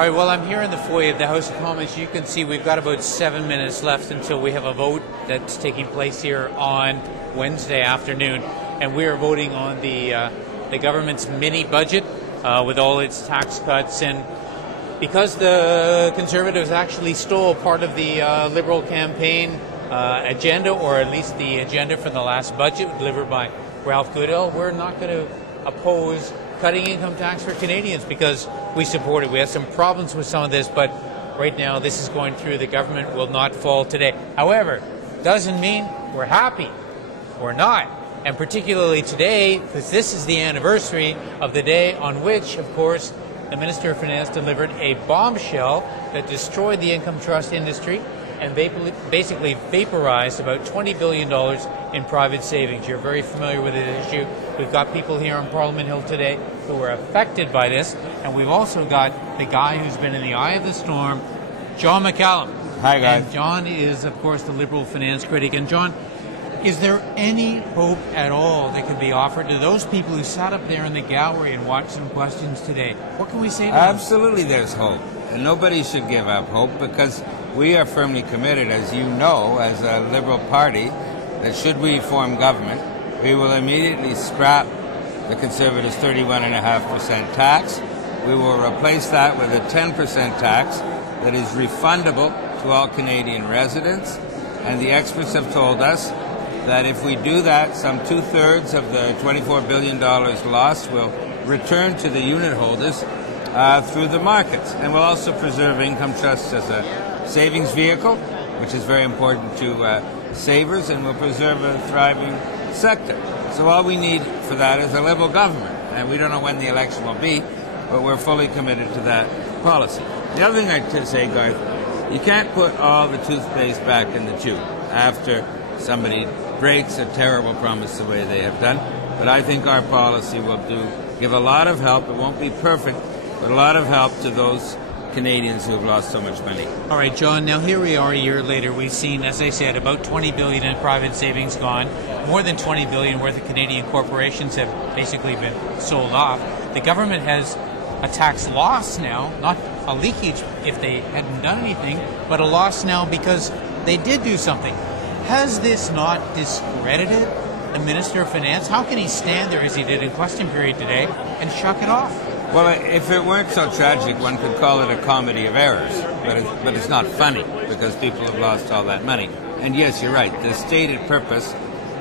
All right, well, I'm here in the foyer of the House of Commons. You can see we've got about 7 minutes left until we have a vote that's taking place here on Wednesday afternoon. And we are voting on the government's mini budget with all its tax cuts. And because the Conservatives actually stole part of the Liberal campaign agenda, or at least the agenda from the last budget delivered by Ralph Goodell, we're not going to oppose cutting income tax for Canadians because we support it. We have some problems with some of this, but right now this is going through. The government will not fall today. However, doesn't mean we're happy. We're not. And particularly today, because this is the anniversary of the day on which, of course, the Minister of Finance delivered a bombshell that destroyed the income trust industry and basically vaporized about $20 billion in private savings. You're very familiar with this issue. We've got people here on Parliament Hill today who are affected by this, and we've also got the guy who's been in the eye of the storm, John McCallum. Hi, guys. And John is, of course, the Liberal Finance Critic. And John, is there any hope at all that can be offered to those people who sat up there in the gallery and watched some questions today? What can we say to them? Absolutely, there's hope. And nobody should give up hope because we are firmly committed, as you know, as a Liberal Party, that should we form government, we will immediately scrap the Conservatives' 31.5% tax. We will replace that with a 10% tax that is refundable to all Canadian residents. And the experts have told us that if we do that, some 2/3 of the $24 billion lost will return to the unit holders through the markets. And we'll also preserve income trusts as a savings vehicle, which is very important to savers, and we'll preserve a thriving sector. So all we need for that is a Liberal government. And we don't know when the election will be, but we're fully committed to that policy. The other thing I'd say, Garth, you can't put all the toothpaste back in the tube after somebody breaks a terrible promise the way they have done. But I think our policy will give a lot of help. It won't be perfect, but a lot of help to those Canadians who have lost so much money. All right, John, now here we are a year later. We've seen, as I said, about $20 billion in private savings gone. More than $20 billion worth of Canadian corporations have basically been sold off. The government has a tax loss now, not a leakage if they hadn't done anything, but a loss now because they did do something. Has this not discredited the Minister of Finance? How can he stand there as he did in question period today and shuck it off? Well, if it weren't so tragic, one could call it a comedy of errors. But it's not funny because people have lost all that money. And yes, you're right. The stated purpose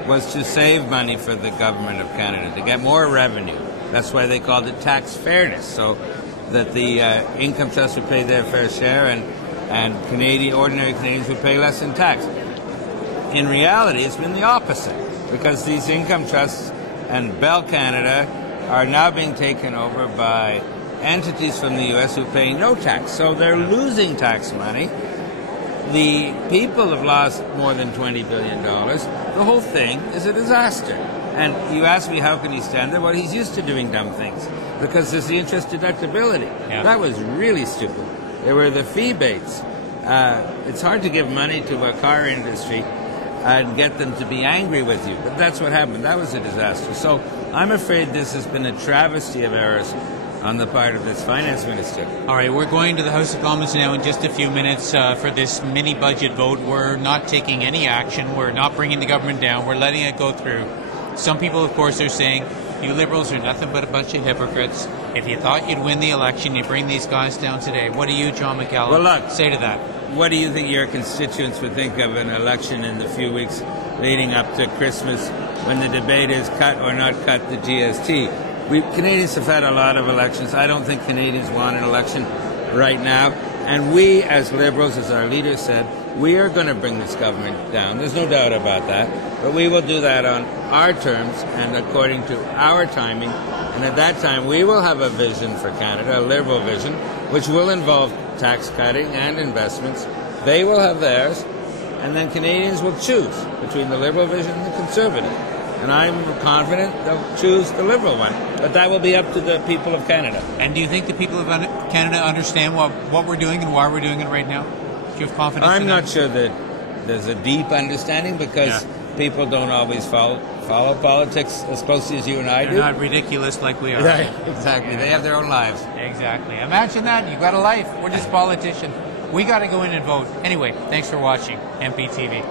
was to save money for the government of Canada, to get more revenue. That's why they called it tax fairness, so that the income trusts would pay their fair share and ordinary Canadians would pay less in tax. In reality, it's been the opposite, because these income trusts and Bell Canada are now being taken over by entities from the U.S. who pay no tax. So they're losing tax money. The people have lost more than $20 billion. The whole thing is a disaster. And you ask me how can he stand there? Well, he's used to doing dumb things because there's the interest deductibility. Yeah. That was really stupid. There were the fee baits. It's hard to give money to a car industry and get them to be angry with you. But that's what happened. That was a disaster. So I'm afraid this has been a travesty of errors on the part of this finance minister. All right, we're going to the House of Commons now in just a few minutes for this mini-budget vote. We're not taking any action. We're not bringing the government down. We're letting it go through. Some people, of course, are saying, you Liberals are nothing but a bunch of hypocrites. If you thought you'd win the election, you'd bring these guys down today. What do you, John McCallum, say to that? What do you think your constituents would think of an election in the few weeks leading up to Christmas when the debate is cut or not cut the GST? Canadians have had a lot of elections. I don't think Canadians want an election right now. And we, as Liberals, as our leader said, we are going to bring this government down. There's no doubt about that. But we will do that on our terms and according to our timing. And at that time, we will have a vision for Canada, a Liberal vision, which will involve tax cutting and investments. They will have theirs. And then Canadians will choose between the Liberal vision and the Conservative. And I'm confident they'll choose the Liberal one. But that will be up to the people of Canada. And do you think the people of Canada understand what we're doing and why we're doing it right now? Do you have confidence in that? I'm not sure that there's a deep understanding because people don't always follow follow politics as closely as you and I They're do. not ridiculous like we are. Exactly. They have their own lives. Exactly. Imagine that. You've got a life. We're just politicians. We got to go in and vote. Anyway, thanks for watching MPtv.